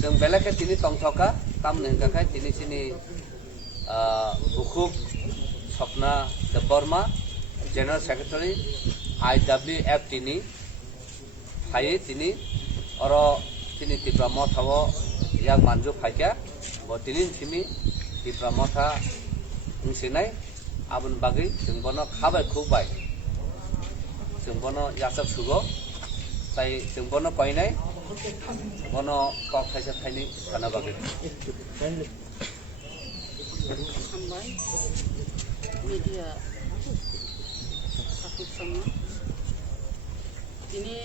जों बेलेगे तिनि तंथका ताम नंखाय तिनि सिनि हुकुब सपना देबबर्मा जनरल सेक्रेटारि IWF तिनि फाइ तिनि और तिनि तिप्रा मथाव याग मानजु फाइका bo tinin simi di pramotha ngsinai abun bagi जों bono khabai khubbai जों bono yasak sugo tai जों bono koinai bono kok thaisa thaini kana bagi hambai media sakit sama ini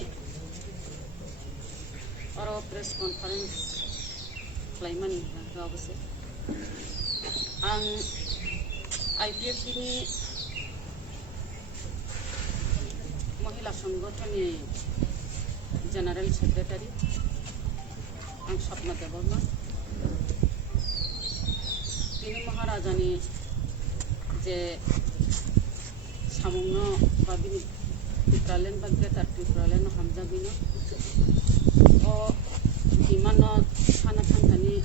oro press conference Sulaiman Gawase ang IPF ini Mahila Sanggotoni General Secretary ang Sapna Deborma ini Maharajani je samungno babini tipralen baggetar tipralen hamjabino o dimano sana tangani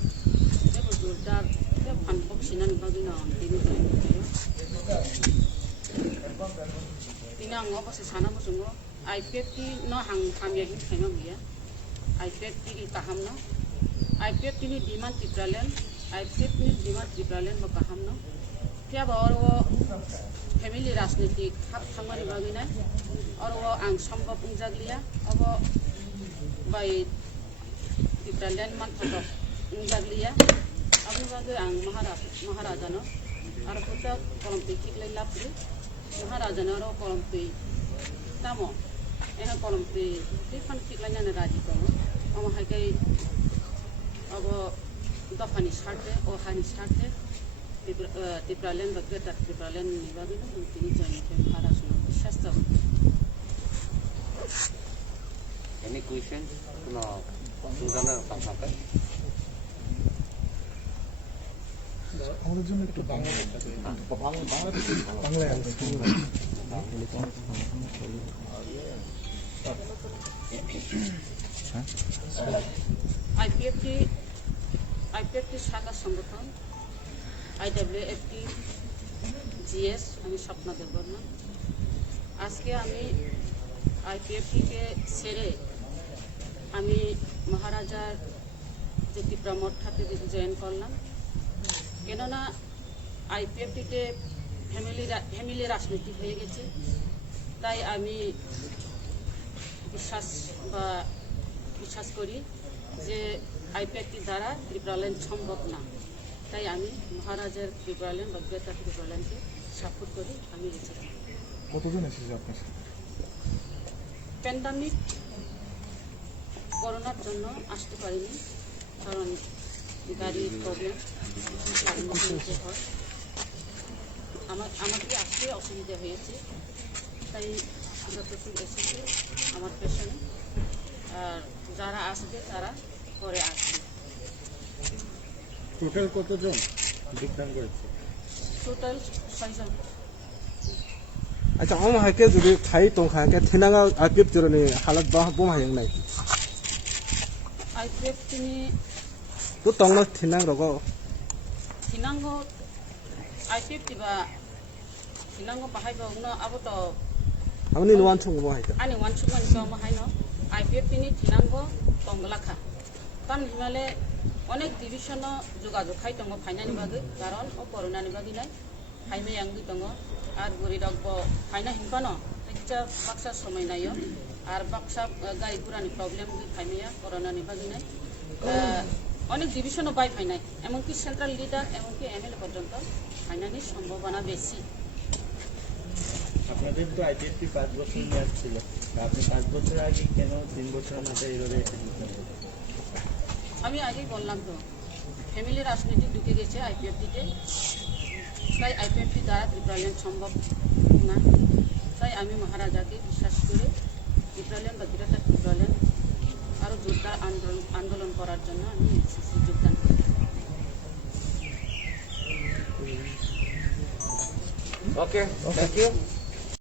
ebo jordar ke phanbok sinan bagina tini tinang obo se sana musungo IPF no hang hamya hi khema biya IPF ki kahamno IPF ni diman tipralen IPF ni diman tipralen ba kahamno kya ba oro family rajnitik hak thamani bagina oro ang sambab unjaglia abo bai Tipralen man thotok unjaglia abni bage ang maharajano aro puta kolompi kiklai lapri maharajano aro kolompi tamo ena kolompi tifan kiklanya na raji ko ama hakai abo dafani sarte o hani sarte Tipralen bage tar Tipralen ni bage no tini jani ke maharajano shasta any question no সুন্দর সংখ্যা আমাদের জন্য একটু বাংলা বাংলায় IPF শাখা সংগঠন IWF GS আমি স্বপ্না দেববর্মা আজকে আমি IPF কে ছেড়ে আমি মহারাজার যে টিপ্রামঠাতে জয়েন করলাম কেননা আইপিএফটিতে ফ্যামিলি রাজনীতি হয়ে গেছে তাই আমি বিশ্বাস করি যে আইপিএফটি দ্বারা ত্রিপুরাল্যান্ড সম্ভব না তাই আমি মহারাজার ত্রিপুরাল্যান্ড বা গ্রেটার ত্রিপুরাল্যান্ডকে সাপোর্ট করি আমি এসেছি কতজন এসেছে আপনার সাথে প্যান্ডামিক করোনার জন্য আসতে পারিনি কারণ গাড়ির প্রবলেম হয় আমাকে আসতে অসুবিধা হয়েছে তাই যতটুকু এসেছে আমার পেছনে আর যারা আসবে তারা পরে আসবে টোটাল কতজন যোগদান করেছে টোটাল 6 জন अच्छा हम हाके जुदि थाई तंखा के थेनागा आइपिएफ जरने हालत बा बम हायं नाय आइपिएफ तिनि तो तंगना थेनांग रगो थिनांगो आइपिएफ तिबा थिनांगो बाहायबो उनो आबोतो आमनि नवान छंग बम हायका आनि वान सुगन सो माहायनो आइपिएफ तिनि थिनांगो तंगलाखा ताम हिमाले अनेक डिविजन যোগাযোগ খাই দङ फाइनानि बागै कारण ओ कोरोनानि बागै नाय फाइमे यांगि दङ আর গরি রাখব ফাইনা হিমপানো একটা বাক্সা সময় নাইও আর বাক্সা গাড়ি ঘোড়ানি প্রবলেম ফাইমেয়া করোনানি বাগিনাই অনেক ডিভিশনও বাই ফাইনাই এমনকি সেন্ট্রাল লিডার এমনকি এমএলএ পর্যন্ত ফাইনানি সম্ভাবনা বেশি আপনাদের তো আইপিএফটি 5 বছর মেয়াদ ছিল আপনি 5 বছর আগে কেন 3 বছরের মধ্যে এভাবে এসেছেন আমি আগেই বললাম তো ফ্যামিলি রাজনীতি ঢুকে গেছে আইপিএফটিতে তাই আইপিএফটি দ্বারা ত্রিপুরাল্যান্ড সম্ভব না তাই আমি মহারাজাকে বিশ্বাস করে ত্রিপুরাল্যান্ড বা গ্রেটার ত্রিপুরাল্যান্ড আরও জোরদার আন্দোলন করার জন্য আমি যোগদান করি Okay, thank you.